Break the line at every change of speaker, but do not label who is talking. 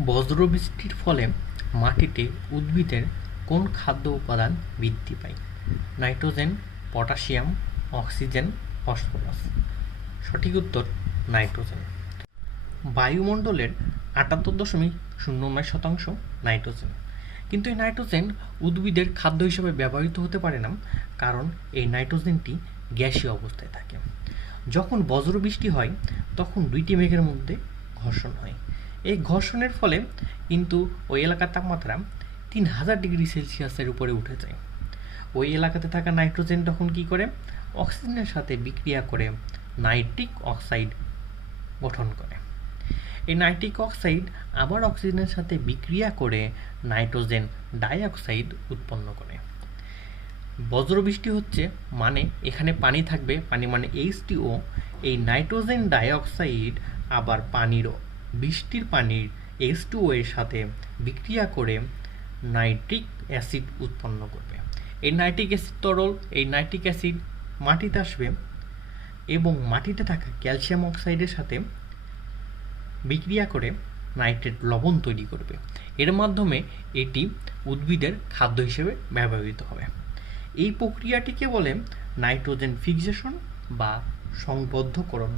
বজ্রবৃষ্টির ফলে মাটিতে উদ্ভিদের কোন খাদ্য উপাদান বৃদ্ধি পায়? Nitrogen, potassium, oxygen, phosphorus. সঠিক উত্তর, নাইট্রোজেন। বায়ুমণ্ডলের আটাত্তর দশমিক শূন্য নয় শতাংশ নাইট্রোজেন। কিন্তু এই নাইট্রোজেন উদ্ভিদের খাদ্য হিসেবে ব্যবহৃত হতে পারে না, কারণ এই নাইট্রোজেনটি গ্যাসীয় অবস্থায় থাকে। যখন বজ্রবৃষ্টি হয়, তখন দুইটি মেঘের মধ্যে ঘর্ষণ হয়। এই ঘর্ষণের ফলে কিন্তু ওই এলাকার তাপমাত্রা তিন হাজার ডিগ্রি সেলসিয়াসের উপরে উঠে যায়। ওই এলাকাতে থাকা নাইট্রোজেন তখন কি করে? অক্সিজেনের সাথে বিক্রিয়া করে নাইট্রিক অক্সাইড গঠন করে। এই নাইট্রিক অক্সাইড আবার অক্সিজেনের সাথে বিক্রিয়া করে নাইট্রোজেন ডাইঅক্সাইড উৎপন্ন করে। বজ্রবৃষ্টি হচ্ছে মানে এখানে পানি থাকবে, পানি মানে এইচ এই নাইট্রোজেন ডাইঅক্সাইড আবার পানিরও বৃষ্টির পানির এইচ এর সাথে বিক্রিয়া করে নাইট্রিক অ্যাসিড উৎপন্ন করবে। এই নাইট্রিক অ্যাসিড তরল, এই নাইট্রিক অ্যাসিড মাটিতে আসবে এবং মাটিতে থাকা ক্যালসিয়াম অক্সাইডের সাথে বিক্রিয়া করে নাইট্রেট লবণ তৈরি করবে। এর মাধ্যমে এটি উদ্ভিদের খাদ্য হিসেবে ব্যবহৃত হবে। এই প্রক্রিয়াটিকে বলে নাইট্রোজেন ফিক্সেশন বা সংবদ্ধকরণ।